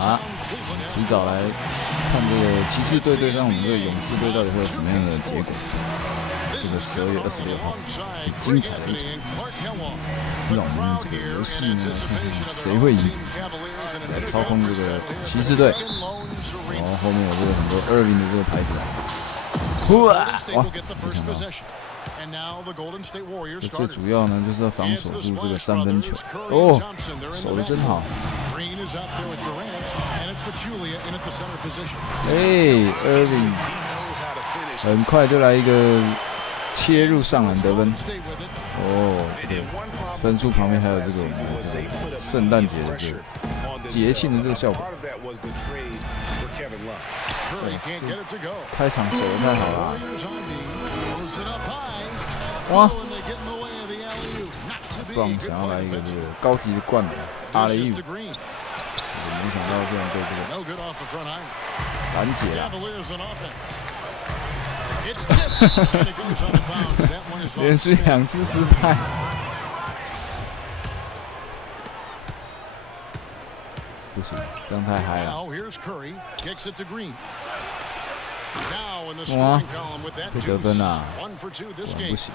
啊，提早来看这个骑士队对上我们这个勇士队到底会有什么样的结果？这个12月26号，挺精彩的一场。让我们这个游戏呢，看看谁会赢。来操控这个骑士队，然后后面有这个很多Irving的这个牌子啊。哇，没想到。最主要呢，就是要防守住这个3分球。哦，守得真好。Irving 很快就来一个切入上篮得分。哦，对，分数旁边还有这个我们的圣诞节的这个节庆的这个效果。开场守得太好了。哇！棒想要来一个这个高级的灌篮，阿雷雨，没想到这样被这个拦截了。连续2次失败。不行，这样太嗨了。哇，会得分啊！果然不行。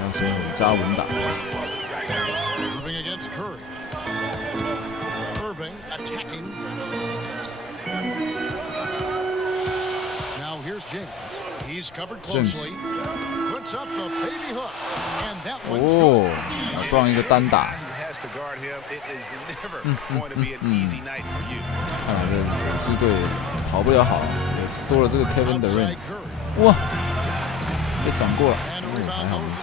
要先稳扎稳打。哦，放一个单打。看来这勇士队跑不了好，多了这个 Kevin Durant。哇，被闪过了，还好没进。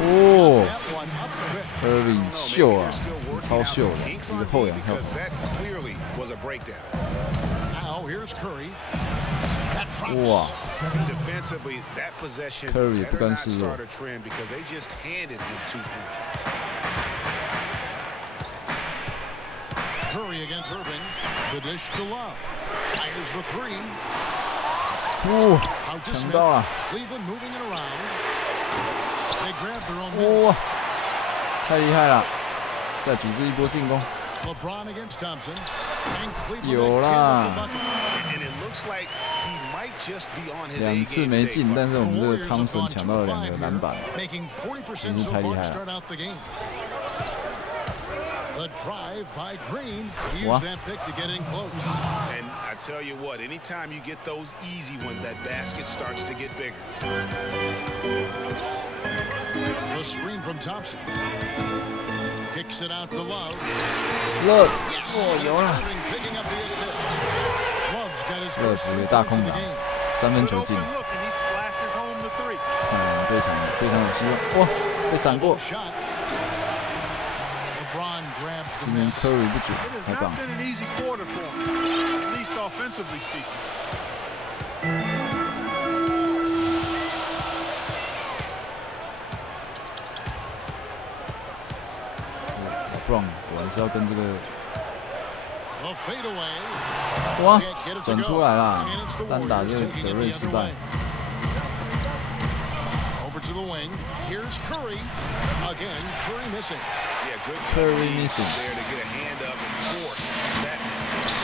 哦，Irving 秀啊，超秀的，一个后仰跳投。哇 ，Curry 也不甘示弱。哦，抢到了！哇，太厉害了！再组织一波进攻。有啦，2次没进，但是我们这个汤神抢到了2个篮板，真是太厉害了！哇！ And I tell you what, anytime you get those easy ones, that basket starts to get bigger. The screen from Thompson. Kicks it out to Love. Love， 哦，有了。Love 大空档，3分球进。看来这场非常有希望。哇，被闪过。今天 Curry 不准，太棒了。LeBron 果然是要跟这个，哇，转出来啦，单打这个德瑞失败。To the wing. Here's Curry. Again, Curry missing. Yeah, good Curry missing there to get a hand up and force that.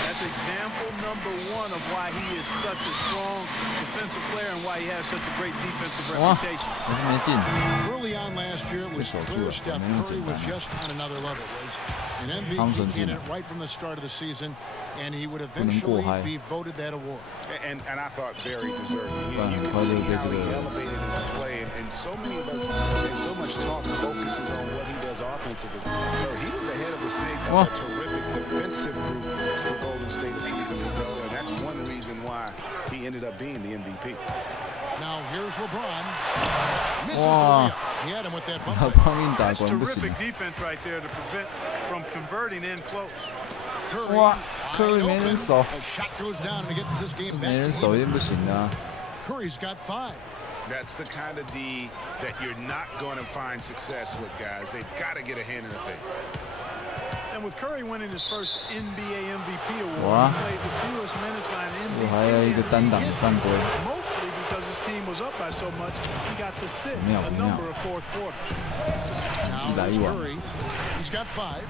That's example #1 of why he is such a strong defensive player and why he has such a great defensive reputation. Early on last year, it was clear Steph Curry was just on another level. Was an MVP candidate right from the start of the season, and he would eventually be voted that award. And I thought very deserving. You can see how he elevated his play, and so many of us, and so much talk focuses on what he does offensively. He was ahead of the snake of a terrific defensive group for Golden State a season ago, and that's one reason why he ended up being the MVP. Now here's LeBron. Misses the layup. He had him with that bump. That's terrific defense right there to prevent from converting in close. 哇 ，Curry 没人守， 没人守一定不行啊。 Curry's got 5. That's the kind of D that you're not going to find success with, guys. They've got to get a hand in the face. And with Curry winning his first NBA MVP award, he played the fewest minutes by an MVP in the history, mostly because his his team was up by so much, he got to sit a number of fourth quarters. Now there's Curry. He's got 5.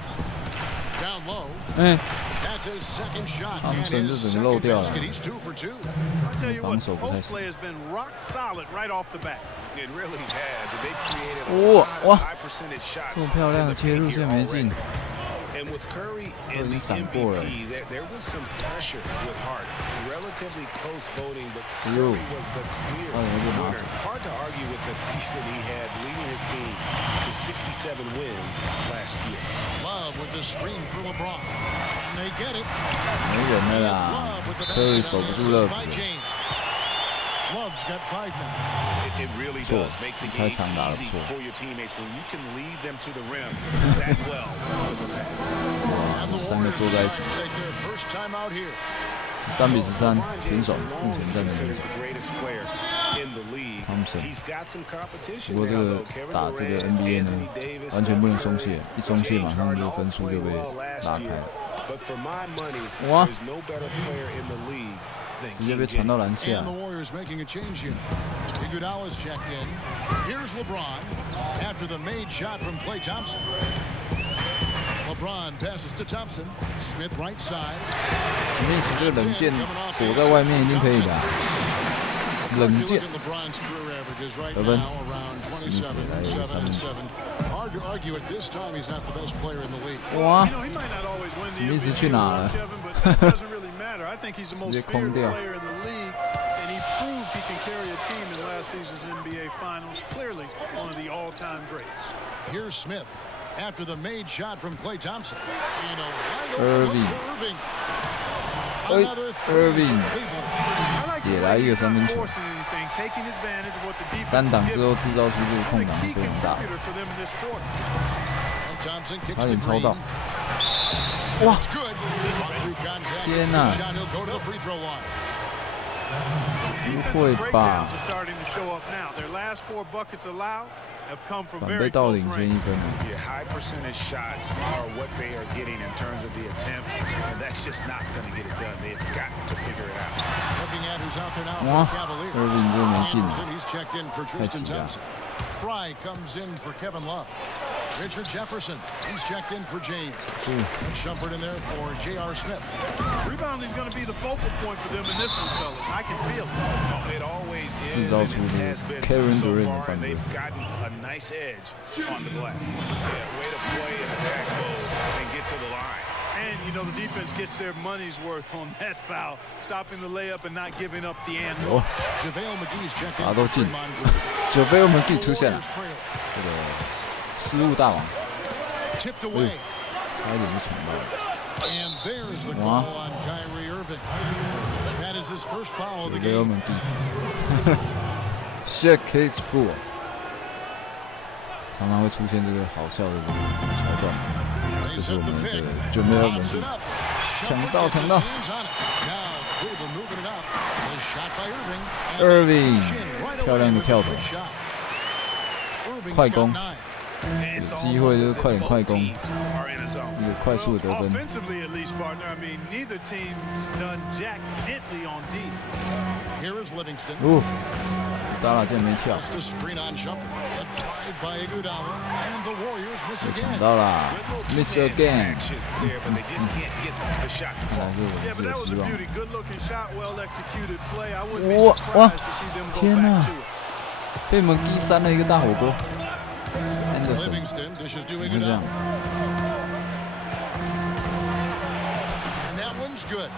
Down low. That's his second shot. And his second basket. He's 2 for 2. I tell you what, post play has been rock solid right off the bat. It really has. They've created a lot of high percentage shots. 这么漂亮的切入线没进。 And with Curry and the MVP, there was some pressure with Hart. Relatively close voting, but Curry was the clear winner. Hard to argue with the season he had, leading his team to 67 wins last year. Love with the screen for LeBron, and they get it. 没人了啦 ，Curry 守不住乐福。 Love's got 5 now. It really does make the game easy for your teammates when you can lead them to the rim that well. 3个坐在一起，13比13平手，目前占领。Thompson， 不过这个打这个 NBA 呢，完全不能松懈，一松懈马上就分数就被拉开了。哇！ 直接被传到篮下。Iguodala's checked in. Here's LeBron after the made shot from Klay Thompson. LeBron passes to Thompson. Smith right side. Smith 这个冷箭躲在外面一定可以的。冷箭。得分。Hard to argue at this time he's not the best player in the league. 哇！史密斯去哪了？ I think he's the most feared player in the league, and he proved he can carry a team in last season's NBA Finals. Clearly, one of the all-time greats. Here's Smith after the made shot from Klay Thompson. Irving. Irving 也来一个3分球，单挡之后制造出这个空档非常大，差点超到。 哇！天哪！不会吧？反被倒领先1分。哇！Irving 这没进，太急了。Fry comes in for Kevin Love. Richard Jefferson, he's checked in for James. And Shumpert in there for J.R. Smith. Rebounding is going to be the focal point for them in this one, fellas. I can feel it. It always is, and it has been so far, and they've gotten a nice edge on the glass. Yeah, way to play and attack mode and get to the line. And, you know, the defense gets their money's worth on that foul, stopping the layup and not giving up the and one. JaVale McGee's checked in 都进 ，JaVale McGee 出现了，这个失误大王，差一点就抢到了。 And there's the call on Kyrie Irving. That is his first foul of the game. Shaq Cage Fool， 常常会出现这个好笑的这个桥段，就是我们的JaVale McGee抢到 ，Irving 漂亮的跳投，快攻。 有机会就是快点快攻，一个快速的得分。哦，达拉竟然没跳，抢到啦 ，miss again。看来是我们有希望。哇！天哪，被蒙基扇了一个大火锅。 Livingston dishes to Iguodala. And that one's good.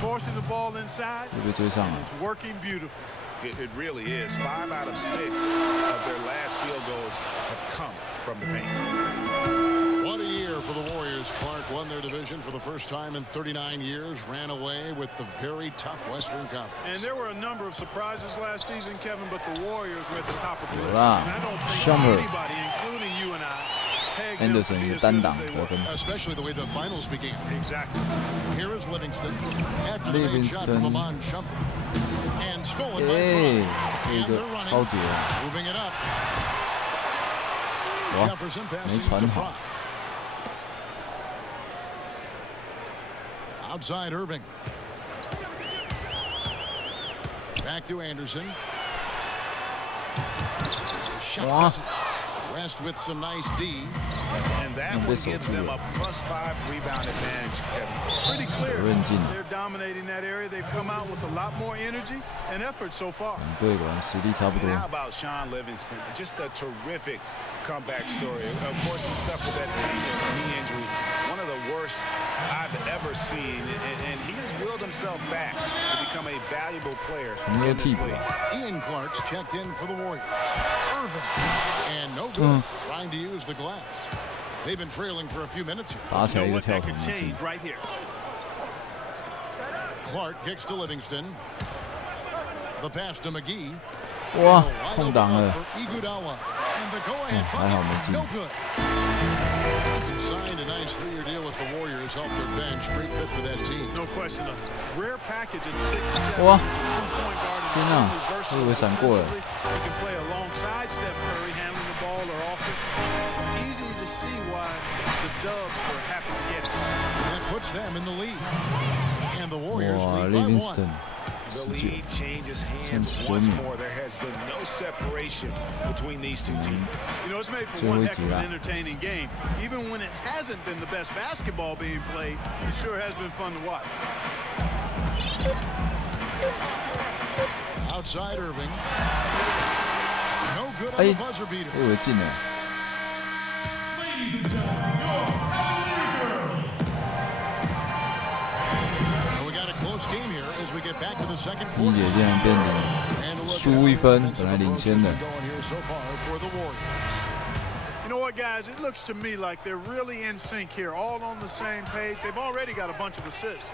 Forces the ball inside. It's working beautifully. It really is. 5 out of 6 of their last field goals have come from the paint. What a year for the Warriors. Clark won their division for the first time in 39 years, ran away with the very tough Western Conference. And there were a number of surprises last season, Kevin, but the Warriors were at the top of the list. And I don't think anybody, including you and I, pegged them to be as good as they were. Especially the way the finals began. Exactly. Here is Livingston after the made shot from Amon Shumpert. And stolen by Fry. And they're running. Moving it up. Jefferson passing to Fry. Outside Irving. Back to Anderson. 哇！ West with some nice D. And that one gives them a +5 rebound advantage, Kevin. Pretty clear. They're dominating that area. They've come out with a lot more energy and effort so far. And how about Sean Livingston? Just a terrific comeback story. Of course, he suffered that famous knee injury, one of the worst I've ever seen, and he has willed himself back to become a valuable player in this league. Ian Clark's checked in for the Warriors. Irving, and no good, trying to use the glass. They've been trailing for a few minutes here. You know what, that could change right here. Clark kicks to Livingston. The pass to McGee. 哇，空档了。 还好没进。 Signed a nice 3-year deal with the Warriors, helped their bench. Great fit for that team. No question. A rare package at 6'7". 哇！ Two-point guard 天哪，我以为闪过了。 He can play alongside Steph Curry, handling the ball or off it. Easy to see why the Dubs were happy to get him. That puts them in the lead. And the Warriors 哇 lead by 1. The lead changes hands once more. There has been no separation between these two teams. You know, it's made for one heck of an entertaining game. Even when it hasn't been the best basketball being played, it sure has been fun to watch. Outside Irving. No good on the buzzer beater. 我以为进了。 第一节竟然变成输1分，本来领先的。 You know what, guys? It looks to me like they're really in sync here, all on the same page. They've already got a bunch of assists.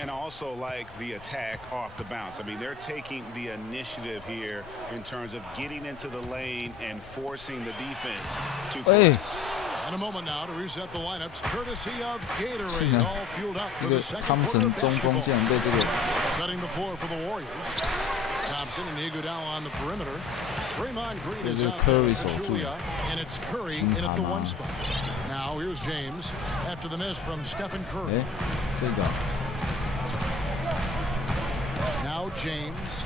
And also like the attack off the bounce. I mean, they're taking the initiative here in terms of getting into the lane and forcing the defense to close. And a moment now to reset the lineups, courtesy of Gatorade, all fueled up for the second quarter of basketball. Setting the floor for the Warriors. Thompson and Iguodala on the perimeter. Draymond Green is out there with Julia, and it's Curry in at the 1 spot. Now here's James after the miss from Stephen Curry. Now James.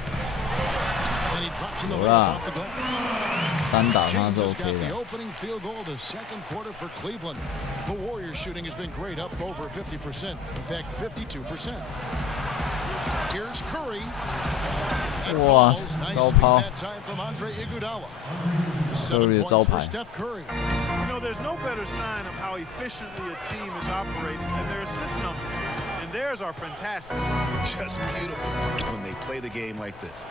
And he drops in the lane off the glass. 单打他是 OK 的。 The opening field goal of the second quarter for Cleveland. The Warriors shooting has been great, up over 50%. In fact, 52%. Here's Curry. 哇，高抛。 Curry 的招牌。Steph Curry. You know, there's no better sign of how efficiently a team is operating than their assist number. And theirs are fantastic. Just beautiful when they play the game like this.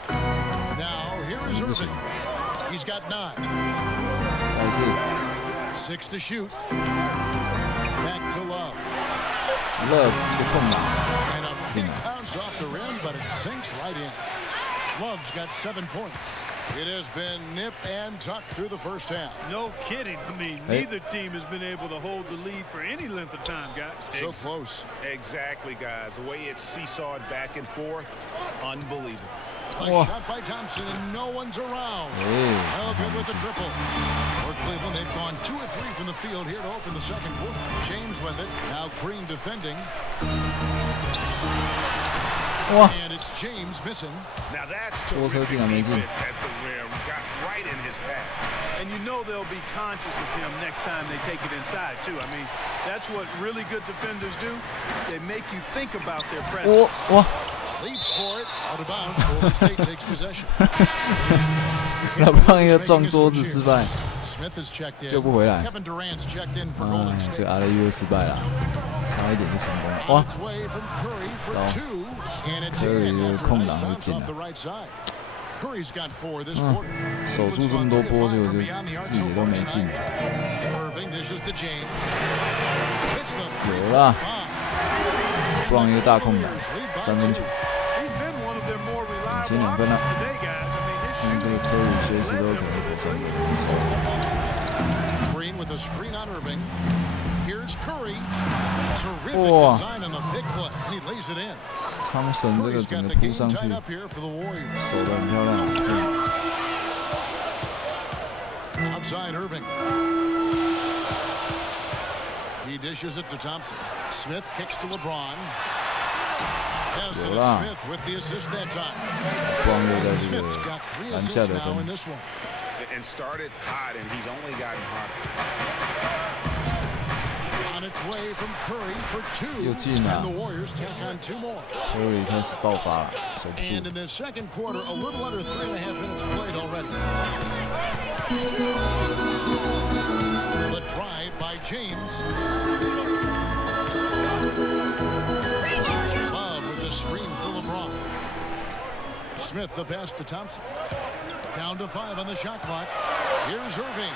Now here is Irving. He's got 9. 6 to shoot. Back to Love. Love 一个空档。 And a big bounce off the rim, but it sinks right in. Love's got 7 points. It has been nip and tuck through the first half. No kidding. I mean, neither team has been able to hold the lead for any length of time, guys. So close. Exactly, guys. The way it's seesawed back and forth, unbelievable. A shot by Thompson, and no one's around. Well, good with the triple. For Cleveland, they've gone 2 or 3 from the field here to open the second quarter. James with it. Now Green defending. And it's James missing. Now that's terrific defense at the rim. Got right in his path. And you know they'll be conscious of him next time they take it inside, too. I mean, that's what really good defenders do. They make you think about their presence. Leaps for it. Out of bounds. Golden State takes possession. 老棒一个撞桌子失败， Smith has checked in. 救不回来。 Kevin Durant's checked in for Golden State. 这个 RU 失败了，差一点就成功了。哇！ Curry 的空档就进了。守住这么多波，就自己都没进。有啦，不让一个大空档，3分球，前2分了。因为这个Curry随时都有可能得3分。哇！汤神这个整个扑上去，守得很漂亮。Outside Irving. He dishes it to Thompson. Smith kicks to LeBron. 有啦，光又在这个篮下的灯。 And started hot, and he's only gotten hotter. On its way from Curry for 2, 又进了 and the Warriors take on 2 more. Curry 开始爆发了，守不 And 住 in。the second quarter, a little under 3.5 minutes played already. The drive by James. Love with the screen for LeBron. Smith the pass to Thompson. Down to 5 on the shot clock. Here's Irving.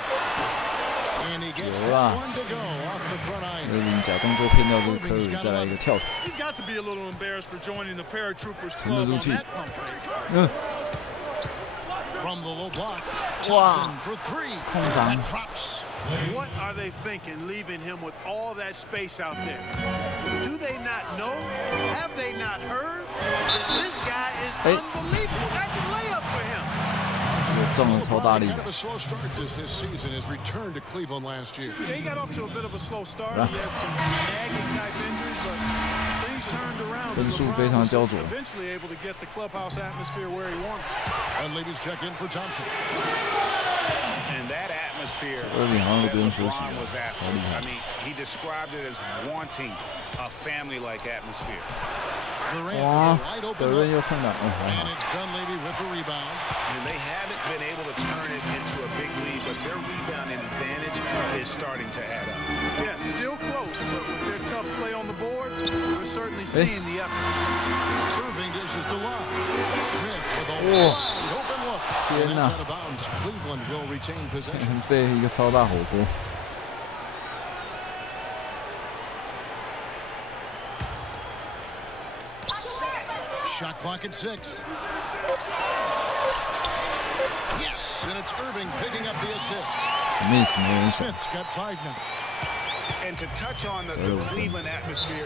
And he gets that one to go off the front iron. Irving 假动作骗掉这个 Curry， 再来一个跳投。 He's got to be a little embarrassed for joining the paratroopers club on that pump fake. From the low block, Thompson for 3. 空档 That drops. What are they thinking, leaving him with all that space out there? Do they not know? Have they not heard that this guy is unbelievable? That's a layup for him. 撞得超大力 Kind of a slow start this season. His return to Cleveland last year. He got off to a bit of a slow start. He had some nagging type injuries, but things turned around. 分数非常焦灼。 Eventually able to get the clubhouse atmosphere where he wanted. And ladies check in for Thompson. And that atmosphere Irving 好像都不用休息 LeBron 了 was， after. 好厉 I 害。 mean, he described it as wanting a family-like atmosphere. Durant 哇 wide， 德 open 润 look. 又碰到，哦，还 And 好。 it's Dunleavy with the rebound. And they haven't been able to turn it into a big lead, but their rebounding advantage is starting to add up. Yeah, still close, but with their tough play on the boards, we're certainly seeing the effort. Irving dishes to Love. Smith with a Oh. wide open look. And 天 that's 哪 out of bounds. Cleveland will retain possession. 被一个超大火锅。 Shot clock at 6. Yes, and it's Irving picking up the assist. Smith 没人想， Smith's got 5 now. And to touch on the Cleveland atmosphere,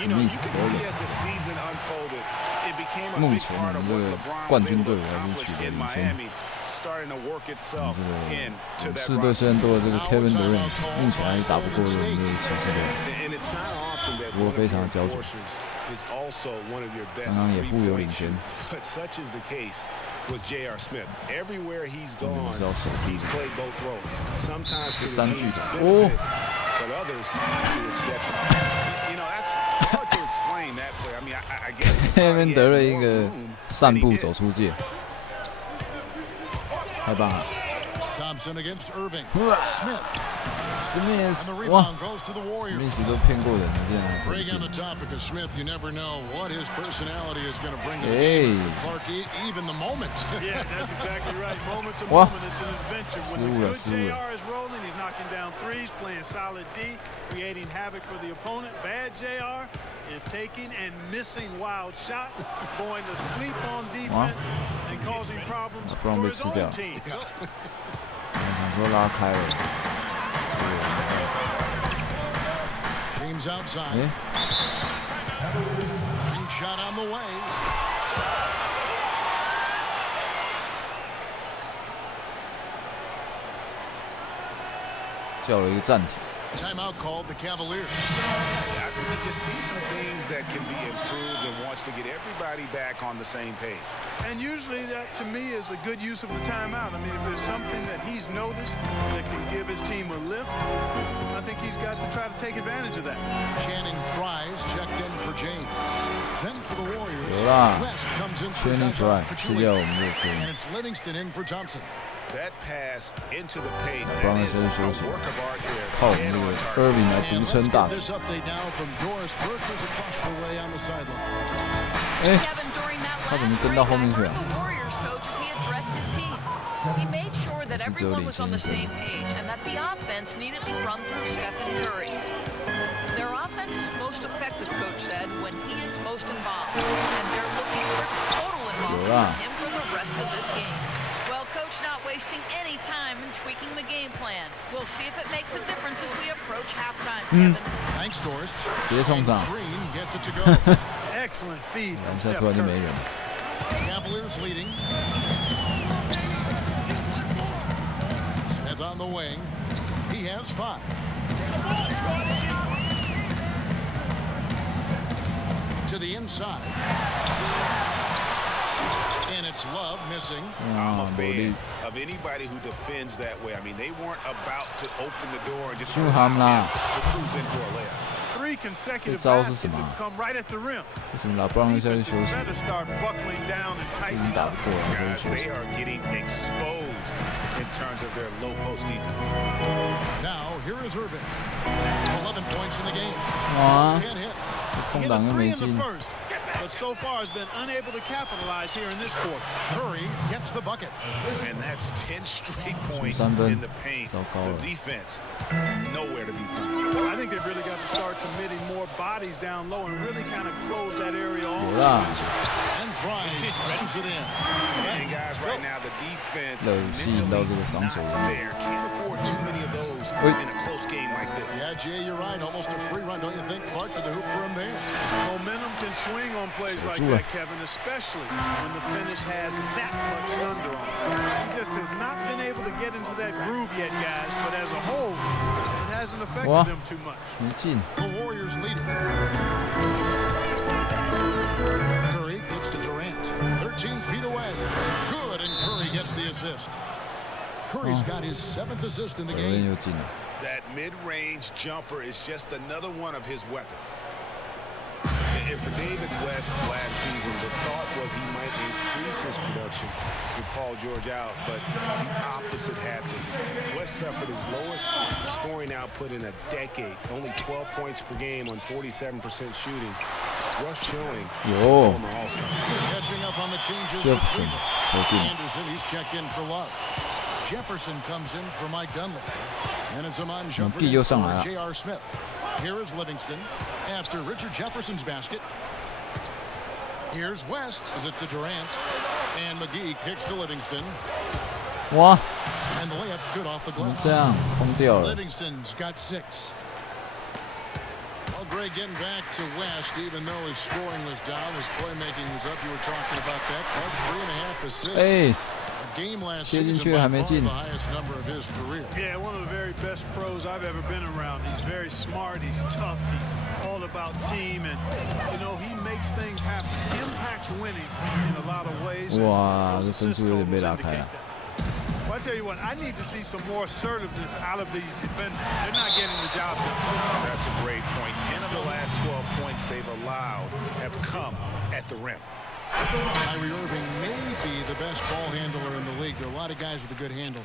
you know, you can see as the season unfolded, it became a 目 big 前 part 我 of 们 what 这个 LeBron 冠 was 军 able 队 to 伍还是 accomplish 取得 in 领先。 Miami, starting to work itself 这个 into 勇 that 士队虽 roster. 然多了这个 Kevin Durant，目前还是打不过我们这个骑士队。 And it's not often that 不过 one of 非常 your 焦灼。 enforcers is also one of your best 刚刚也不有领 three-point 先。 shooters. But such is the case with J.R. Smith. Everywhere he's gone, 是要守住 he's played both roles. Sometimes to the 三巨 team's 头 benefit, but others to its detriment. You know, that's hard to explain that play. I mean, I guess he thought Kevin he had Durant 一 more 个 room 散 than he 步 did. 走出界，太棒了。 Thompson against Irving. Smith. And Smith， the 哇 rebound goes to the Warriors. ，Smith 都骗过人了，竟然还投 Greg on 进 the。topic of Smith, you never know what his personality is going to bring to the Hey. game. Clark, even the moment. Yeah, that's exactly right. Moment to What? moment, it's an adventure. When the good JR is rolling, he's knocking down threes, playing solid D, creating havoc for the opponent. Bad JR is taking and missing wild shots, going to sleep on defense, and causing problems LeBron for 被 his 吃掉 own team. 想说拉开了， James outside. 哎， Ring shot on the way. 叫了一个暂停。 Timeout called the Cavaliers. I think we just see some things that can be improved and wants to get everybody back on the same page. And usually that, to me, is a good use of the timeout. I mean, if there's something that he's noticed that can give his team a lift, I think he's got to try to take advantage of that. Channing Fries checked in for James. Then for the Warriors, 有啦 West comes in for ，Channing Zaza Fry 吃掉我们就可 And 以。 it's Livingston in for Thompson. That pass into the paint, LeBron that 在 is 这 a 休息， work of art there. 靠我们 Dead 这 on 个 target. Irving 来 And 独 let's 撑 get 大 this update now from Doris Burkers across the way on the sideline. 哎， Kevin, during that 他怎么 last 跟到 break, 后 I 面去 heard 啊？ the Warriors coach as he addressed his team. He made sure that everyone was on the same page and that the offense needed to run through Stephen Curry. Their offense is most effective, coach said, when he is most involved, and they're looking for total involvement from him for the rest of this game. Well, coach not wasting any time in tweaking the game plan. We'll see if it makes a difference as we approach halftime, Kevin. Thanks, Doris. 直接冲上， Green gets it to go. Excellent feed 篮 from 下 Steph 突然就没 Curry. 人了。 Cavaliers leading. Smith on the wing. He has 5. To the inside. And it's Love missing. I'm a fan of anybody who defends that way. I mean, they weren't about to open the door and just cruise in for a layup. 3 consecutive baskets have come right at the rim. Defense better start buckling down and tightening up. Guys, they are getting exposed in terms of their low post defense. Now, here is Irving. 11 points in the game. Can't hit. He hit a 3 in the first, but so far has been unable to capitalize here in this quarter. Curry gets the bucket. And that's 10 straight points in the paint. The defense, nowhere to be found. I think they've really got to start committing more bodies down low and really kind of close that area off. And Price runs it in. And guys, right now, the defense mentally not there. Can't afford too many of those in a close game like this. Yeah, Jay, you're right. Almost a free run, don't you think? Clark to the hoop for him there. Momentum can swing on plays like that, Kevin, especially when the finish has that much thunder on it. He just has not been able to get into that groove yet, guys, but as a whole, it hasn't affected them too much. The Warriors lead it. Curry gets to Durant. 13 feet away. Good, and Curry gets the assist. Curry's got his 7th assist in the game. That mid-range jumper is just another one of his weapons. And for David West last season, the thought was he might increase his production with Paul George out, but the opposite happened. West suffered his lowest scoring output in a decade, only 12 points per game on 47% shooting. Rough showing. Former All-Star. Catching up on the changes for Cleveland. Anderson, he's checked in for Love. Jefferson comes in for Mike Dunleavy. And it's Amon Shumpert for J.R. Smith. Here is Livingston after Richard Jefferson's basket. Here's West. Is it to Durant? And McGee kicks to Livingston. And the layup's good off the glass. Livingston's got 6. Well, Greg getting back to West, even though his scoring was down, his playmaking was up. You were talking about that. Clark, 3.5 assists. Hey. Game last season by far the highest number of his career. Yeah, one of the very best pros I've ever been around. He's very smart, he's tough, he's all about team, and you know, he makes things happen. Impacts winning in a lot of ways. Wow, this is really big. Well, I tell you what, I need to see some more assertiveness out of these defenders. They're not getting the job done. That's a great point. 10 of the last 12 points they've allowed have come at the rim. Kyrie Irving may be the best ball handler in the league. There are a lot of guys with a good handle.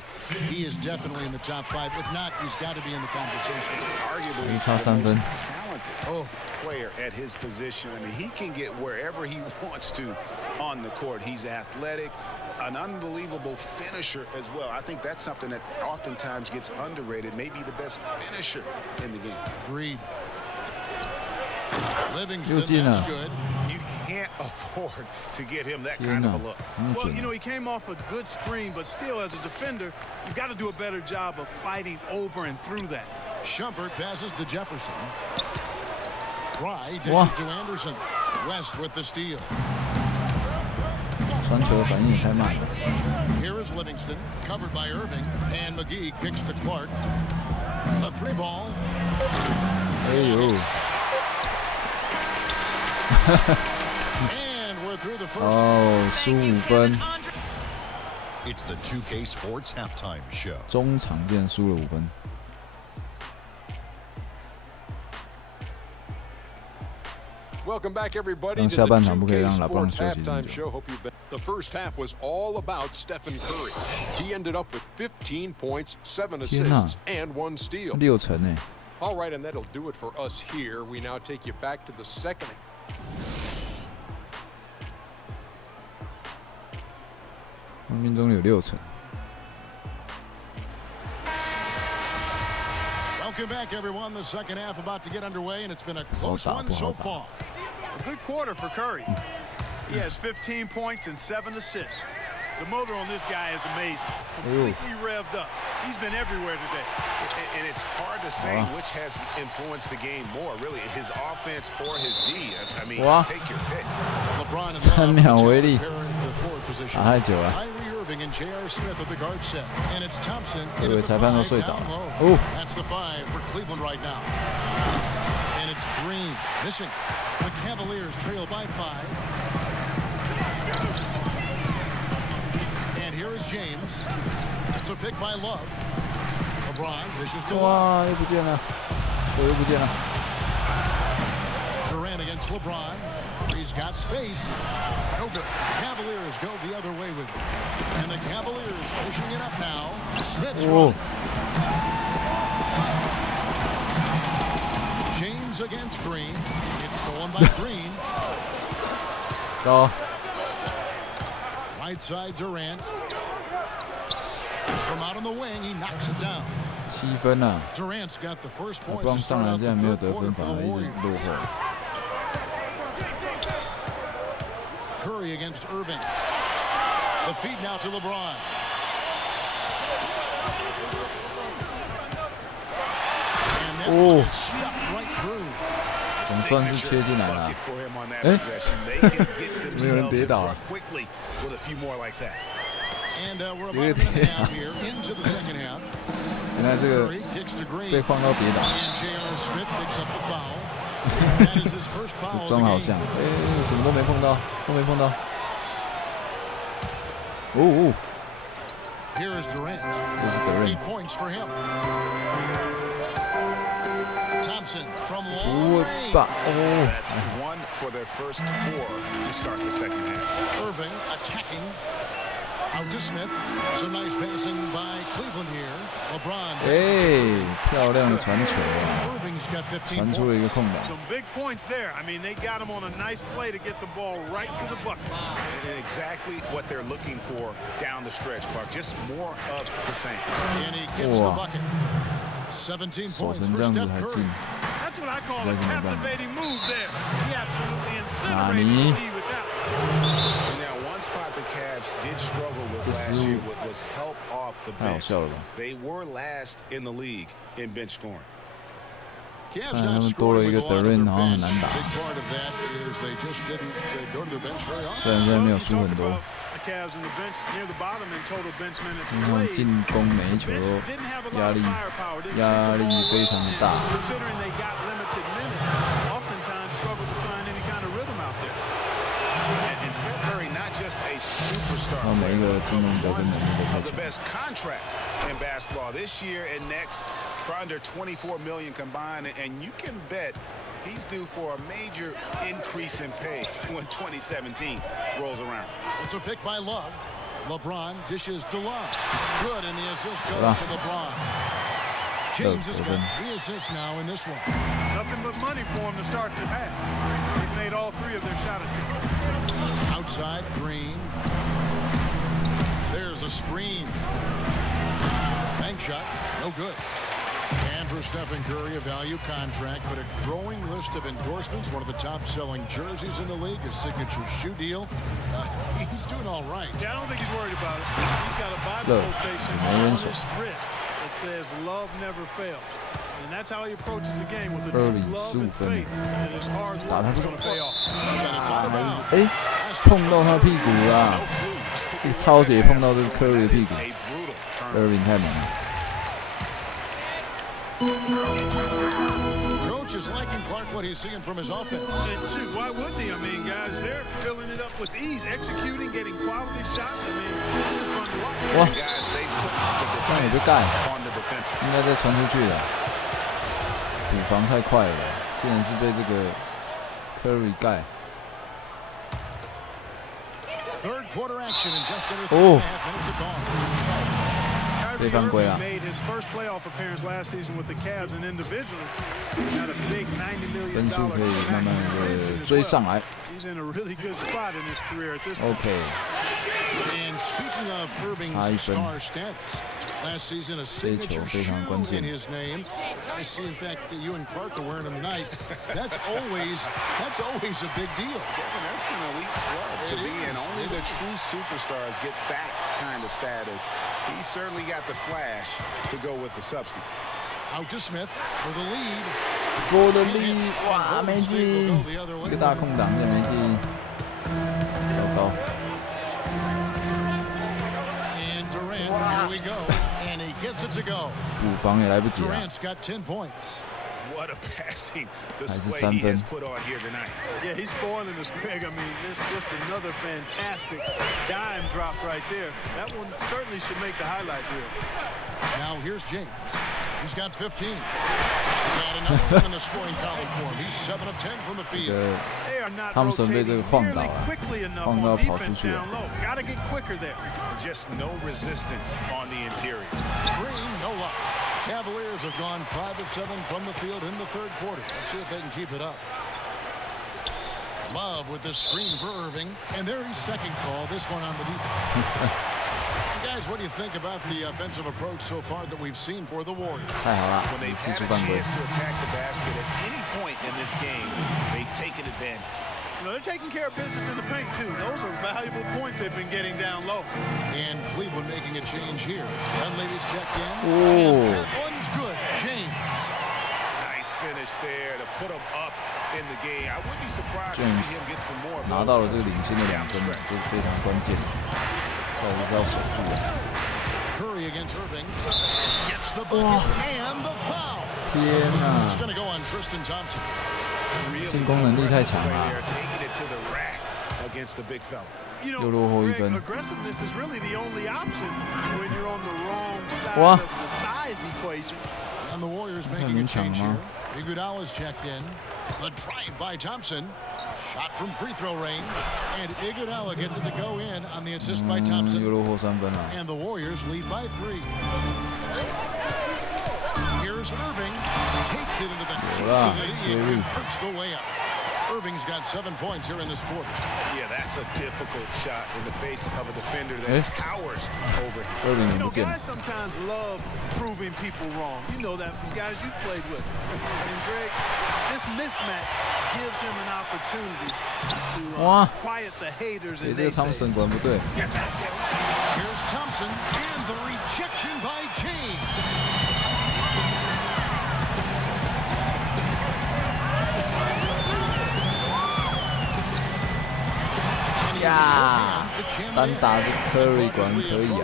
He is definitely in the top 5. If not, he's got to be in the conversation. Arguably the most talented player at his position. I mean, he can get wherever he wants to on the court. He's athletic, an unbelievable finisher as well. I think that's something that oftentimes gets underrated. Maybe the best finisher in the game. Agreed. Livingston, that's good. You can't afford to get him that kind of a look. Well, you know, he came off a good screen, but still, as a defender, you've got to do a better job of fighting over and through that. Shumpert passes to Jefferson. Fry dishes to Anderson. West with the steal. Here is Livingston, covered by Irving, and McGee kicks to Clark. A 3-ball. And we're through the first. 15分。 It's the 2K Sports halftime show. 中场店输了5分。 Welcome back, everybody, to the 2K Sports halftime show. Hope you've been. The first half was all about Stephen Curry. He ended up with 15 points, 7 assists, and 1 steal. 6成欸。 All right, and that'll do it for us here. We now take you back to the second. 命中率有6成。 Welcome back, everyone. The second half about to get underway, and it's been a close one so far. A good quarter for Curry. He has 15 points and 7 assists. The motor on this guy is amazing. Completely revved up. He's been everywhere today. And it's hard to say which has influenced the game more, really, his offense or his D. I mean, take your picks. LeBron and 3秒威力， position. 太久了。 Kyrie Irving and J.R. Smith at the guard set, and it's Thompson. 以为裁判都睡着了。哦 That's the 5 for Cleveland right now. And it's It's Green missing. The Cavaliers trail by 5. And here is James. It's a pick by Love. LeBron dishes to Love. 哇，又不见了，手又不见了。 Durant against LeBron. He's got space. No good. Cavaliers go the other way with it. And the Cavaliers pushing it up now. Smith's running. James against Green. It's stolen by Green. 走。 Right side Durant. From out on the wing, he knocks it down. 7分啊！ Durant's got the first 我 points 光 to 上 start 来 out 竟 the 然没有 third 得分， quarter 反 for 而 the 一直 Warriors. 落后。 Curry against Irving. The feed now to LeBron. And that one is stuffed right through. 总算是切进来了。哎，怎么有人跌倒了？ And we're about a minute and a half here into the second half. 原来这个 Curry kicks to Green. 被晃到跌倒， And J.R. Smith picks up the foul. That is his first foul of the 装好 game. 像，哎，什么都没碰到，都没碰到。哦， Here is Durant. 又是德 8 瑞， points for him. Thompson from 不 long 会 range. 吧？哦， That's 1 for their first 4 to start the second half. Irving attacking. Out to Smith. Some nice passing by Cleveland here. LeBron. 哎，漂亮的传球啊！ Irving's got 15传出了一个 points. 空档。 Some big points there. I mean, they got him on a nice play to get the ball right to the bucket. And exactly what they're looking for down the stretch, Clark. Just more of the same. And he gets the Wow. bucket. 17 守 points 成 for 这样子 Steph 还 Curry. 进， That's what I call a Doesn't matter. captivating move there. He absolutely Nani. incinerated the D with that one. And now one spot the Cavs did struggle with Just last year move. was help off the 太好 bench. 笑了吧？ They were last in the league in bench scoring. Cavs 看他 not 们多了 scoring 一 with 个 a 德 lot of 瑞， their 好像很 bench. 难打。 Big part of that is they just didn't go to their bench very 虽 often. 然现在没有 Well, you 输 talk 很多， about the Cavs in the bench near the bottom in total bench minutes 因为 played. 进攻每一球 Bench 都 didn't have a 压 lot 力 of firepower. Didn't 压 shoot the 力 ball 非常 well, 大。 and considering they got limited minutes, oftentimes struggled to find any kind of rhythm out there. And Steph Curry, not just a superstar, 然后每一个进攻得分能力都 of 太 the 强。 best contracts in basketball this year and next for under 24 million combined. And you can bet he's due for a major increase in pay when 2017 rolls around. It's a pick by Love. LeBron dishes to Love. Good, and the assist goes to LeBron. James has got 3 assists now in this one. Nothing but money for him to start the half. They've made all 3 of their shot attempts. Outside, Green. There's a screen. Bank shot, no good. And for Stephen Curry, a value contract, but a growing list of endorsements. One of the top-selling jerseys in the league, a signature shoe deal. He's doing all right. Yeah, I don't think he's worried about it. He's got a Bible quotation on his wrist that says, "Love never fails." And that's how he approaches the game with a true love and faith. And his hard work is going to pay off. 哎，碰到他屁股啦！这个超姐碰到这个 Curry 的屁股 ，Irving 太猛了。 Coach is liking Clark what he's seeing from his offense. And shoot, why wouldn't he? I mean, guys, they're filling it up with ease, executing, getting quality shots. I mean, this is fun to watch. 哇， Guys, they put 这样 the 也被盖， defense on the defensive. 应该再传出去了。补防太快了，竟然是被这个 Curry 盖。 Third quarter action in just under 3.5 minutes of gone. Kyrie Irving made his first playoff appearance last season with the Cavs, and individually, he's got a big $90 million 分数可以慢慢 extension 的 as 追 well. 上来。 He's in a really good spot in his career at this point. OK， And speaking of Irving's star status, last season a signature shoe in his name. I see, in fact, that you and Clark are wearing them tonight. That's always a big deal. Kevin, that's an elite club to be in. Only the true superstars get that kind of status. He certainly got the flash to go with the substance. Out to Smith for the lead. For the lead， 哇，没进，一个大空档也没进，糟糕。 And Durant, here we go, and he gets it to go. 补防也来不及了。 Durant's got 10 points. What a passing display he has put on here tonight. Yeah, he's spoiling us, Greg. I mean, there's just another fantastic dime drop right there. That one certainly should make the highlight reel. Now here's James. He's got 15. Got another one in the scoring column for him. He's 7 of 10 from the field. They are not Thompson 被这个晃倒了，晃到跑出去了。 Gotta get quicker there. Just no resistance on the interior. Green, no luck. Cavaliers have gone 5 of 7 from the field in the third quarter. Let's see if they can keep it up. Love with the screen for Irving, and there he's second call. This one on the defense. Guys, what do you think about the offensive approach so far that we've seen for the Warriors? 太好了， When they've 技 had 术 a 犯规。 chance to attack the basket at any point in this game, they've taken advantage. You know, they're taking care of business in the paint, too. Those are valuable points they've been getting down low. And Cleveland making a change here. Dunleavy's checked in. Oh. And that one's good. James. Nice finish there to put them up in the game. I wouldn't be surprised to see him get some more. 拿到了这个领先的2分，这是非常关键的，在我是要守住的。 Curry against Irving. Gets the bucket and the foul. 天哪！ He's going to go on Tristan Thompson. 进攻能力太强了。 又落后1分。 Aggressiveness is really the only option when you're on the wrong side Wow. of the size equation. And the Warriors making a change here. Iguodala's checked in. The drive by Thompson. Shot from free throw range. And Iguodala gets it to go in on the assist by Thompson. 又落后3分了。 And the Warriors lead by 3. Here's Irving. Takes it into the teeth of the knee and converts the layup. Irving's got 7 points here in this quarter. Yeah, that's a difficult shot in the face of a defender that towers over him. Irving You know, 不见了。 guys sometimes love proving people wrong. You know that from guys you've played with. And Greg, this mismatch gives him an opportunity to quiet the haters and 这个 Thompson 果然不对。 Here's Thompson and the rejection by James. Yeah. 单打这 Curry 果然可以啊。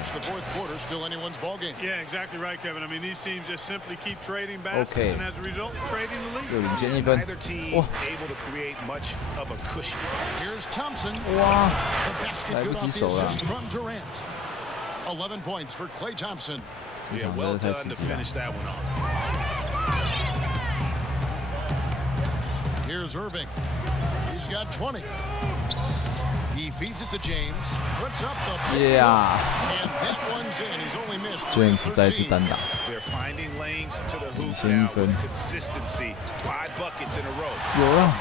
Yeah, exactly right, Kevin. I mean, these teams just simply keep trading baskets, Okay. and as a result, trading the lead. 又领先1分。 Neither team able to create much of a cushion. Here's Thompson. 哇， The basket 来 good 不 off 及 the 守了。 assist from Durant. 11 points for Klay Thompson. 这 Yeah, 场 well 真的太 done 刺 to 激了。 finish that one off. Here's Irving. He's got 20. He feeds it to James. Puts up the Yeah. and that one's in. He's only missed James 再次 13. 单打。 They're finding lanes to the hoop 领先 now 1分。 with consistency. 5 buckets in a row. 有了。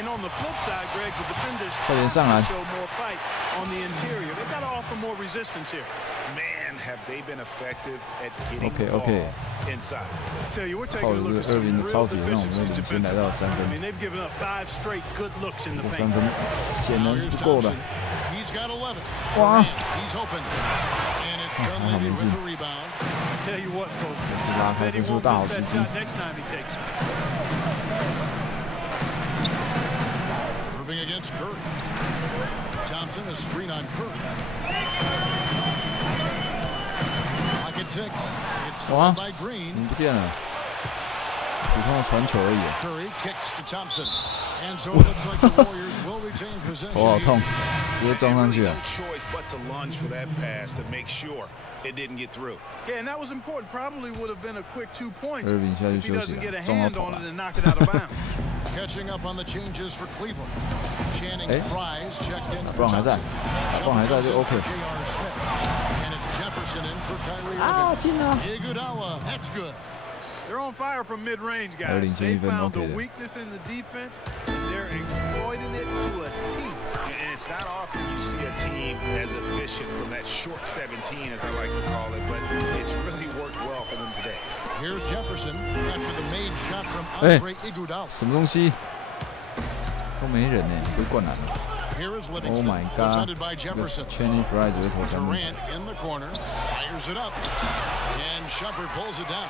And on the flip side, Greg, the defenders 快点上来。 show more fight on the interior. They've got to offer more resistance here. Man, have they been effective at getting Okay, the ball okay. inside. I tell you, we're 靠 taking a 着 look 这 at 个some Irving 的 real 超级让我们 deficiencies 领先来到 defensively. 3 I 分。 mean, they've given up 5 straight good looks in the 3 paint. 分显然是 Here's 不够的 Thompson.。He's got 11. Wow. He's open. And it's Dunleavy with the rebound. I tell you what, folks, 是拉 I 开 bet he 分数 won't 大好 miss 时 that 机。 shot next time he takes it. Irving against Curry. Thompson, a screen on Curry. Pocket 6. It's stolen by Green. 不见了，普通的传球而已。 Curry kicks to Thompson. And so it looks like the Warriors will retain possession. 头好痛，直接撞上去了 No。choice but to lunge for that pass to make sure it didn't get through. Yeah, and that was important. Probably would have been a quick 2 points Irving 现在 if 就 he 休息 doesn't get 了 a， 撞到 hand 头 on 了 it。and knock it out of bounds. Catching up on the changes for Cleveland. Channing Fries checked in for 布朗还在， Thompson. 布朗还在就 OK。 J.R. Smith. And it's Jefferson in for Kyrie Irving. 啊，进了！ Iguodala, that's good. They're on fire from mid-range, 还有 guys. 领先 They 1分 found OK a 的。 weakness in the defense, and they're exploiting it to a T. And it's not often you see a team as efficient from that short 17, as I like to call it, but it's really worked well for them today. Here's Jefferson after the made shot from Andre Iguodala. 什么东西？都没人呢，不会灌篮了。 Here is Oh Livingston, my God！ defended by 这个 Jefferson. Channing Fry 直接投3分。 Durant in the corner, fires it up, and Shepard pulls it down.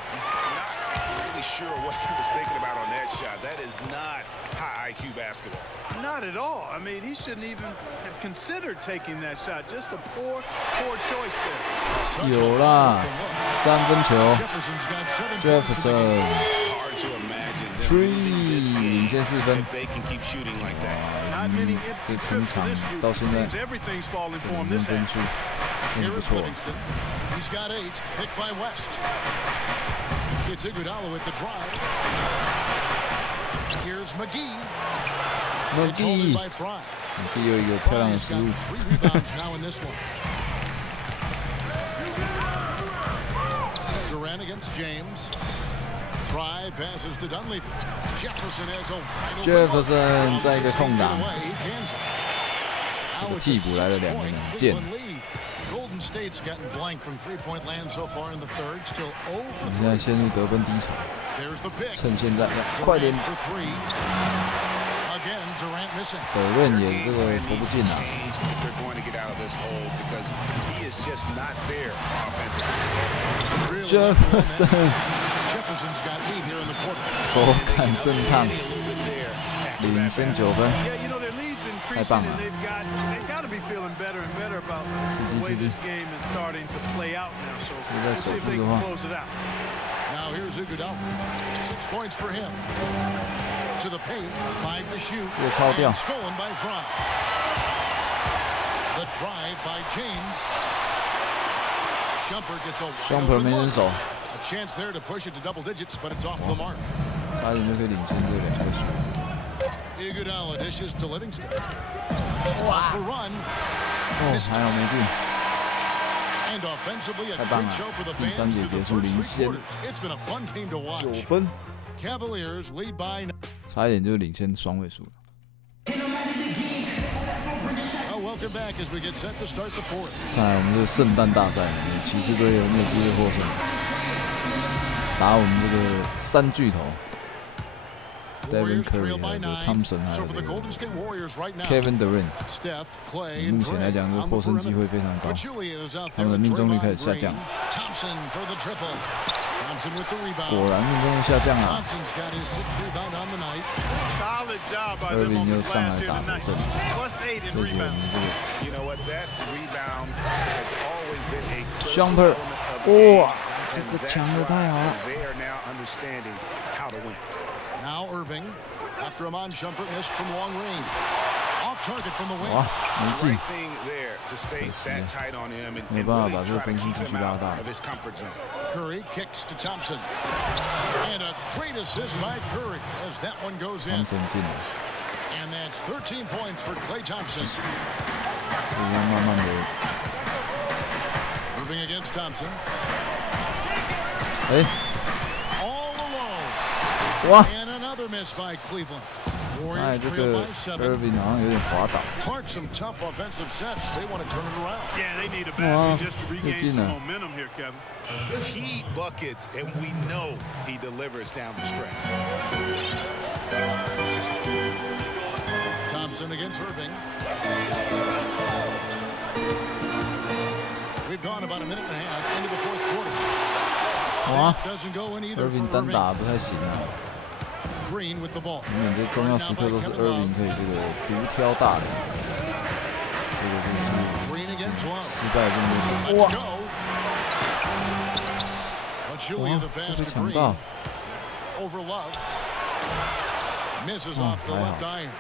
Not really sure what he was thinking about on that shot. That is not high IQ basketball. Not at all. I mean, he shouldn't even have considered taking that shot. Just a poor choice there. 有啦，3分球 Jefferson's got 7 points in the game. ，Jefferson。 Hard to imagine three 领先4分。这全场到现在领先分数真不错。He's got 8, picked by West. It's Iguodala with the drive. Here's McGee. It's holded by Fry. 第一个漂亮的失误。3 rebounds now in this one. Durant against James. Fry passes to Dunleavy. Jefferson has a wide open Jefferson 在一个空档，这个替补来了2个人，剑。Golden State's gotten blank from three-point land so far in the third. Still 0 for 3. 现在陷入得分低潮， There's the pick. 趁现在快点。 For 3. Again, Durant missing. 德润也这个投不进啊。They're going to get out of this hole because he is just not there offensively. Jefferson's got 8 here in the quarter. 手感震撼，领先9分，太棒了！司机，这在守住的话。 Now here's Iguodala. 6 points for him. To the paint, 5 to shoot. 又超掉。 Stolen by Fry. The drive by James. Shumpert gets a wide open 没人守。 A chance there to push it to double digits, but it's off the mark. 差点就可以领先这2个球。 Iguodala dishes to Livingston. Off the run. 还好没进。 And offensively, a 太棒 great 了！ show for the 第 fans 3节 through 结 the 束 first 领 3 先 quarters. It's been a fun game to watch. 9分， Cavaliers lead by. 差一点就领先双位数了。 Welcome back as we get set to start the fourth. 看来我们这个圣诞大赛，骑士队有没有机会获胜？打我们这个3巨头 ，Devin Curry 还有 Thompson 还有 Kevin Durant。目前来讲，这个获胜机会非常高，他们的命中率开始下降。果然命中率下降了。Irving 又上来打头阵，这局我们这个 Shumpert， 哇，这个抢的太好了。 Now Irving, after Iman Shumpert missed from long range, off target from the wing. 哇，没进，没办法把这个分数继续拉大。 Curry kicks to Thompson, and a great assist by Curry as that one goes in. 进了， And that's 13 points for Klay Thompson. 这样慢慢的。 Moving against Thompson. 哎， All alone. 哇！ And another miss by Cleveland. 哎，这个 Irving 好像有点滑倒。 Clark some tough offensive sets. They want to turn it around. Yeah, they need a basket just to regain some momentum here, Kevin. Key buckets, and we know he delivers down the stretch. Thompson against Irving. We've gone about a minute and a half into the fourth quarter. That doesn't go in either Irving for 单 Irving. 打不太行啊。 Green with the ball. 永远这重要时刻都是 Irving 可以这个独挑大梁。这个就是失败这么多。哇！ Julia the pass to Green. Over Love. Misses off the left iron.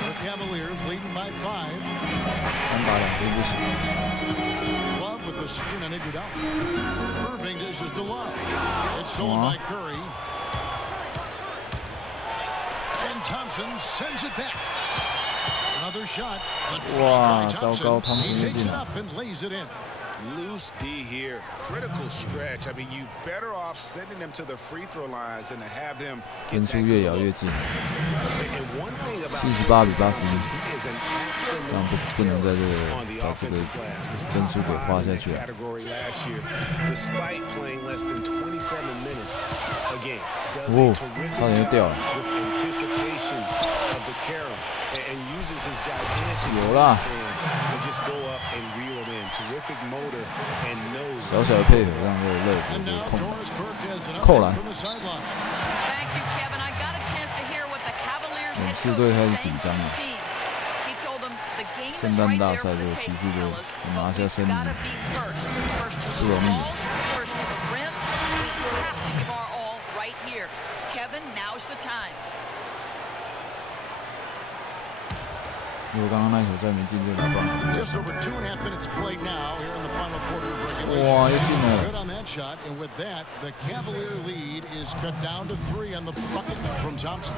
The Cavaliers leading by 5. 单打2分不行。 Love with the screen on Iguodala. Irving dishes to Love. It's stolen by Curry. And Thompson sends it back. Another shot. Wow, Thompson. He takes it up and lays it in. Loose D here, critical stretch. I mean, you better off sending them to the free throw lines than to have them. 分数越咬越近。78比81，这样不能在这个把这个分数给花下去了。哦，差点就掉了。有啦。 小小的配合让这个热火就扣篮。勇士队开始紧张了。圣诞大赛这个骑士队拿下胜利不容易。如果刚刚那球再没进，就LeBron。哇，又进了！ Good on that shot, and with that, the Cavalier lead is cut down to 3 on the bucket from Thompson.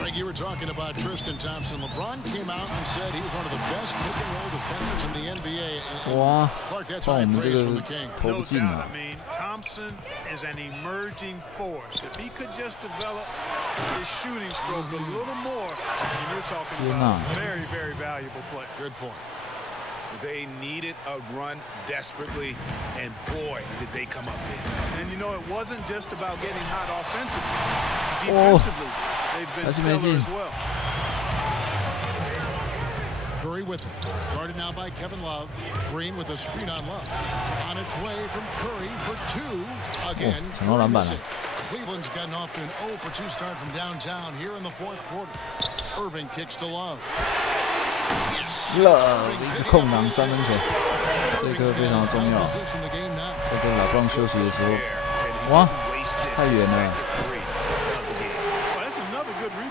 Greg, you were talking about Tristan Thompson. LeBron came out and said he was one of the best pick-and-roll defenders in the NBA. Wow. Clark, that's high praise from the King. No doubt. I mean, Thompson is an emerging force. If he could just develop his shooting stroke a little more, and you're talking about a very, very valuable player. Good point. They needed a run desperately, and boy, did they come up big. And you know, it wasn't just about getting hot offensively. Defensively, they've been stellar as well. Curry with it. Guarded now by Kevin Love. Green with a screen on Love. On its way from Curry for 2. Again, Cleveland's gotten off to an 0 for 2 start from downtown here in the 4th quarter. Irving kicks to Love. 一个空档3分球，这个非常重要。在这LeBron休息的时候，哇，太远了。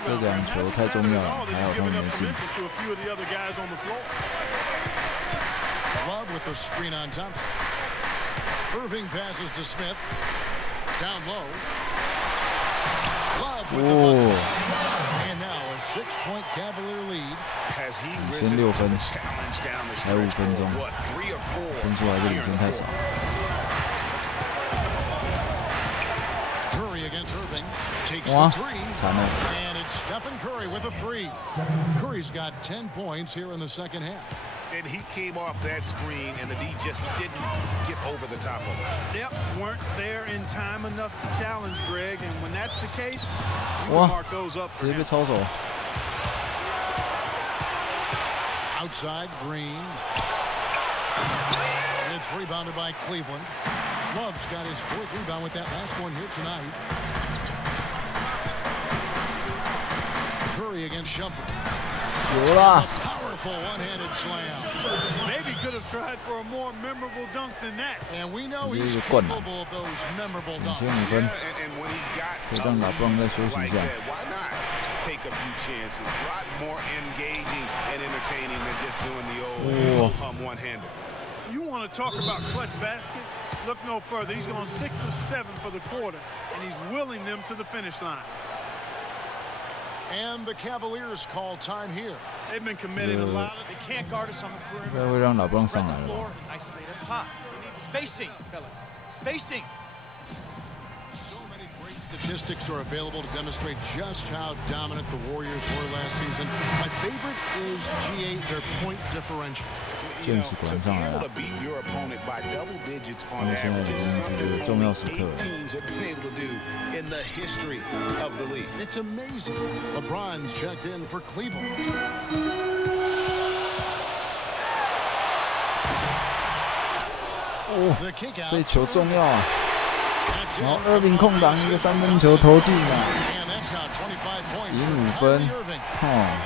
这2球太重要了，还好他们没进。Love with the screen on Thompson. Irving passes to Smith. Down low. Love with the bucket. And now a 6-point Cavalier lead. 先6分，还5分钟，分数还是领先太少。哇，惨了！ And it's Stephen Curry with a 3. Curry's got 10 points here in the 2nd half. And he came off that screen, and the D just didn't get over the top of it. Yep, weren't there in time enough to challenge Greg, and when that's the case, you can mark those up for him. 直接被抄走。 Outside, Green. It's rebounded by Cleveland. Love's got his 4th rebound with that last one here tonight. Curry against Shumpert. 有啦。 Powerful one-handed slam. Maybe could have tried for a more memorable dunk than that. And we know he's capable of those memorable dunks. 5分，可以让LeBron再休息一下。 Take a few chances. A lot more engaging and entertaining than just doing the old one-hander. You want to talk about clutch baskets? Look no further. He's gone 6 of 7 for the quarter, and he's willing them to the finish line. And the Cavaliers call time here. They've been committing a lot. They can't guard us on the perimeter. 这会让LeBron上来了。 Spacing, fellas. Spacing. Statistics are available to demonstrate just how dominant the Warriors were last season. My favorite is G8, their point differential. You know, to be able to beat your opponent by double digits on average is something only 8 teams have been able to do in the history of the league. It's amazing. LeBron's checked in for Cleveland. 这球重要啊！ 然后Irving空档一个3分球投进了，赢5分。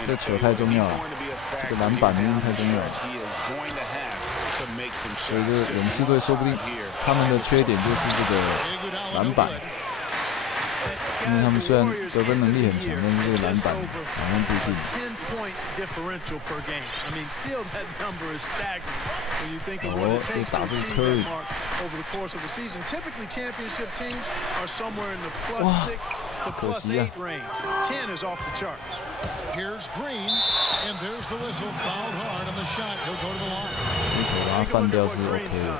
这球太重要了，这个篮板真的太重要了。所以这个勇士队说不定他们的缺点就是这个篮板，因为他们虽然得分能力很强，但是这个篮板好像不一定。 10-point differential per game. I mean, still that number is staggering when you think of what it takes to achieve that mark over the course of a season. Typically, championship teams are somewhere in the +6 to +8 range. 10 is off the charts. Here's Green, and there's the whistle. Fouled hard on the shot. He'll go to the line. 这球把它犯掉是 OK 的，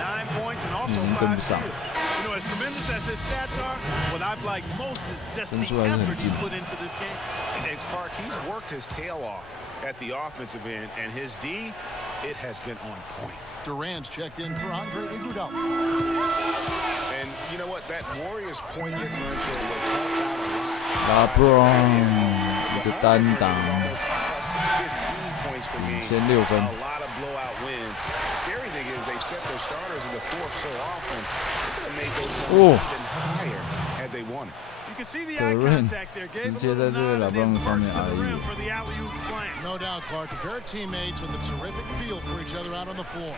9 points and also 已经跟不 5 上。 steals. You know, as tremendous as his stats are, what I've liked most is just the effort he put into this game. And Clark, he's worked his tail off at the offensive end, and his D, it has been on point. Durant's checked in for Andre Iguodala. And you know what? That Warriors point differential was helped out a lot. LeBron 一个单挡， 15 points per game. 先6分。 A lot of blowout wins. Scary thing is they set their starters in the 4th so often. They could have made those numbers even higher had they wanted. Durant 直接在这个老布朗上面挨一。No doubt, Clark. A pair of teammates with a terrific feel for each other out on the floor.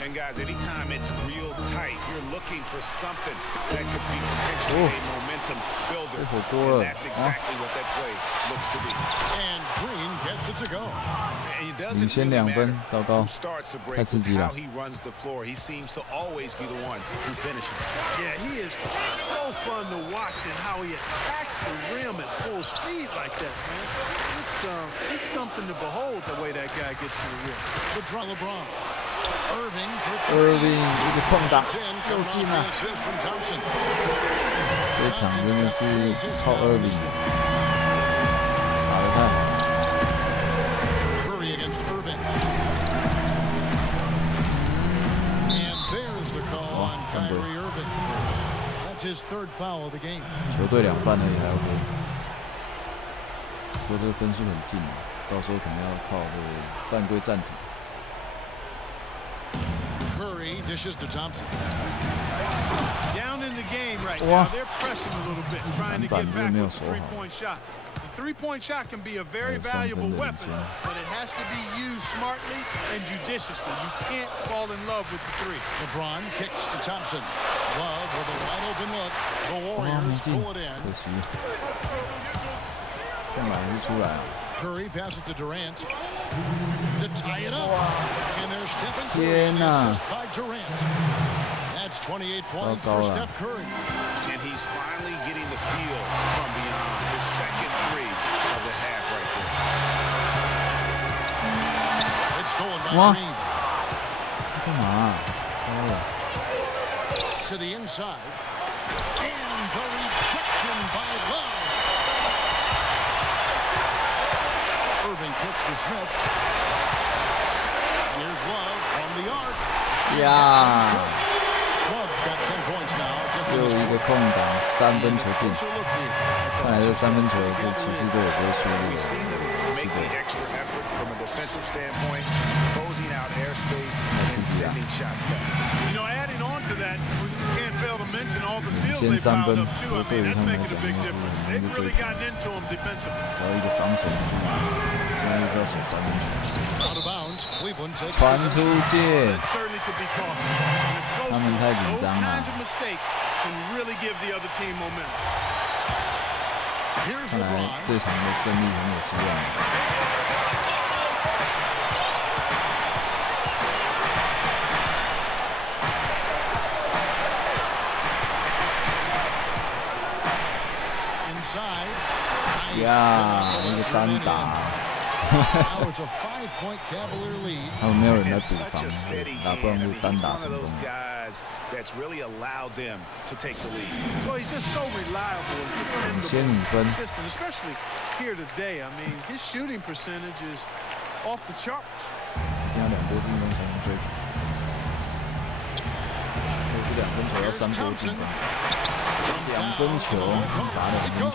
And guys, anytime it's real tight, you're looking for something that could be potentially a momentum builder. And that's exactly what that play looks to be. And Green gets it to go. 领先2分，糟糕，太刺激了。 He runs the floor. He seems to always be the one who finishes. Yeah, he is so fun to watch and how he attacks the rim at full speed like that, man. It's something to behold the way that guy gets to the rim. LeBron. Irving 一个空档又进了。这场真的是靠Irving打得太。 His third foul of the game. 球队2犯而已还 OK， 不过这个分数很近，到时候可能要靠这个犯规暂停。Curry dishes to Thompson. Down in the game right now, they're pressing a little bit, trying to get back with the three-point shot. The three-point shot can be a very valuable weapon, but it has to be used smartly and judiciously. You can't fall in love with the three. LeBron kicks to Thompson. Love with a wide open look. The Warriors pull it in. 可惜，控篮是出来了。 Curry passes to Durant to tie it up. And there's Stephen Curry and the assist by Durant. That's 28 points for Steph Curry. And he's finally getting the feel from beyond his second three of the half right there. It's stolen by Green. 干嘛？ To the inside. And the rejection by Love. Irving kicks to Smith. Here's Love from the arc. Love's got 10 points now. 又一个空档，3分球进。看来这3分球是骑士队也不会输的。是先3分，这对于他们来讲应该是一个最只要一个防守不出来，现在就要守3分球。传出界，他们太紧张了。 看来这场的胜利很有希望。呀，那个单打，他们没有人来补防，打不然就单打成功。 That's really allowed them to take the lead. So he's just so reliable and consistent, especially here today. I mean, his shooting percentage is off the charts. 一定要2波进攻才能追平。如果是2分球要3波进攻，2分球打2分球。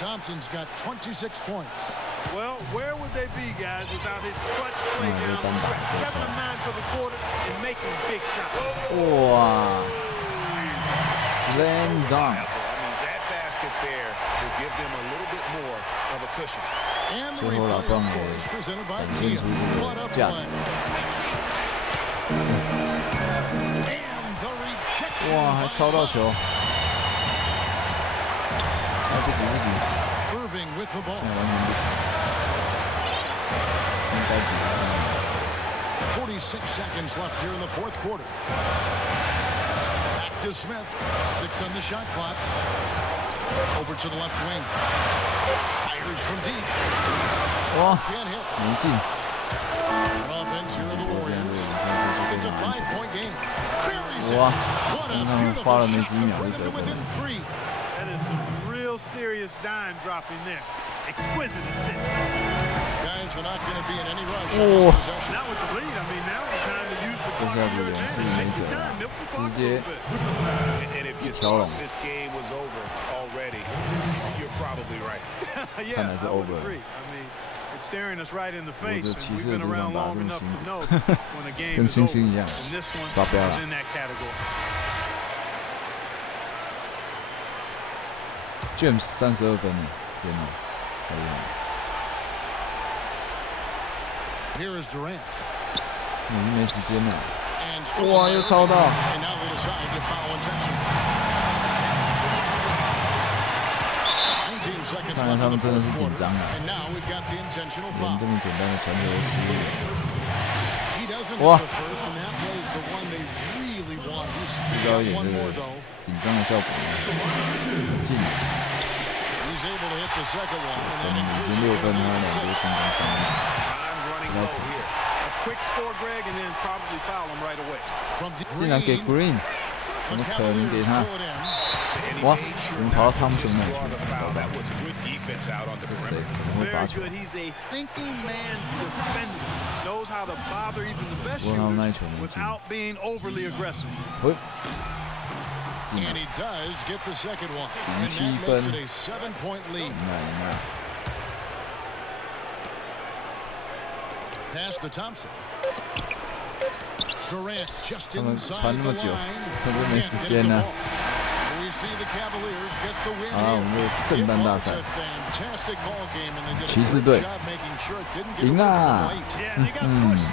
Thompson's got 26 points. Well, where would they be, guys, without his clutch play down the stretch? 7 of 9 for the quarter and making big shots. Wow! Slam dunk. I mean, that basket there will give them a little bit more of a cushion. 最后老棒也展现出这个价值。哇，还抄到球！ 不行不行，那完全不行，应该比。 46 seconds left here in the fourth quarter. Back to Smith. 6 on the shot clock. Over to the left wing. Fires from deep. 哇， Can't hit. 没进。 An offense here in the Warriors. It's a 5-point game. 哇，刚刚花了没几秒就得分。 That is some real serious dime dropping there. Exquisite assist. Guys are not going to be in any rush in this possession. Now with the lead, I mean, now's the time to use the clock. 这下子勇士没辙了，直接一条龙。This game was over already. You're probably right. 看来是 over。 I mean, it's staring us right in the face. And we've been around long enough to know when a game 跟 is 星 over. 星一样， And this one 发飙了 is。in that category. James 32分呢，天哪，太厉害了！ Here is Durant. 已经没时间了。哇，又超到！看来他们真的是紧张了，连这么简单的传球都失误。哇！制造一点这个紧张的效果呢，进。已经6分，他2个进攻3分。 Quick score, Greg, and then probably foul him right away. 竟然给 Green， 怎么可能给他？哇，怎么跑到汤普森那里去？谁？怎么会罚球？不过他们那一球没进。喂。 07分，赢了。 Pass to Thompson. Durant just 他们 inside 传那么 the 久， line. 会不会没时间呢？ We see the Cavaliers get the win. 好，我们这个圣诞大赛， Fantastic ball game, and they did 骑 a 士 great 队 job making sure it didn't get 赢啦！ Yeah, they got pushed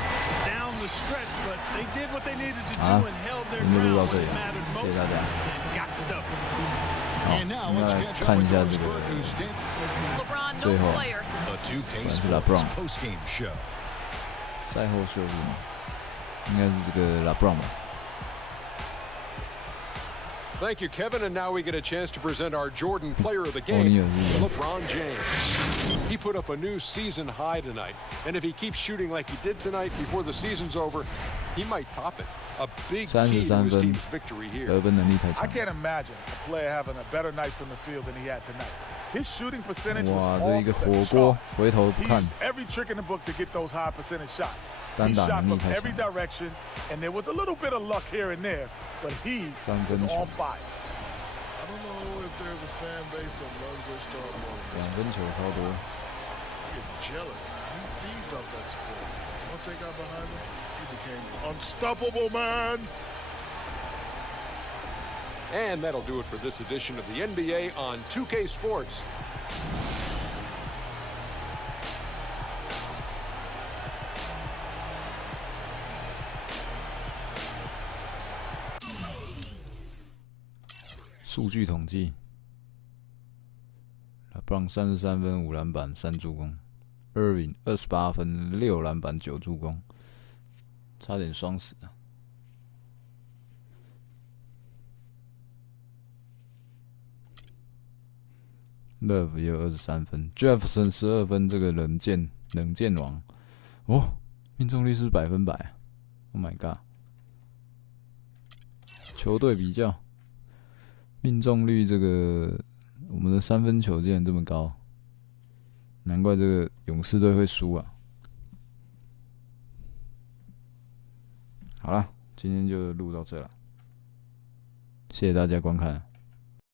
down the stretch, but they did what they needed to do and held their 我们就录 ground 到 when 这里 it 了， mattered 谢谢 most. 大家。 Got the double. 好，我们要来看一下这个最后，是 LeBron 赛后秀是吗？应该是这个 LeBron 吧。 Thank you, Kevin. And now we get a chance to present our Jordan Player of the Game, LeBron James. He put up a new season high tonight. And if he keeps shooting like he did tonight before the season's over, he might top it. A big key to his team's victory here. I can't imagine a player having a better night from the field than he had tonight. His shooting percentage was off the charts. He used every trick in the book to get those high percentage shots. He shot from every direction, and there was a little bit of luck here and there, but he was on fire. I don't know if there's a fan base that loves their star more than this. 2分球超多。 He gets jealous. He feeds off that support. Once they got behind him, he became unstoppable, man. And that'll do it for this edition of the NBA on 2K Sports. 数据统计 ，LeBron 33分、5篮板、3助攻 ，Irving 28分、6篮板、9助攻，差点双死啊！ Love 也有23分 ，Jefferson 12分，这个冷箭王，哦，命中率是100%。Oh my god！ 球队比较，命中率这个我们的3分球竟然这么高，难怪这个勇士队会输啊！好啦，今天就录到这了，谢谢大家观看。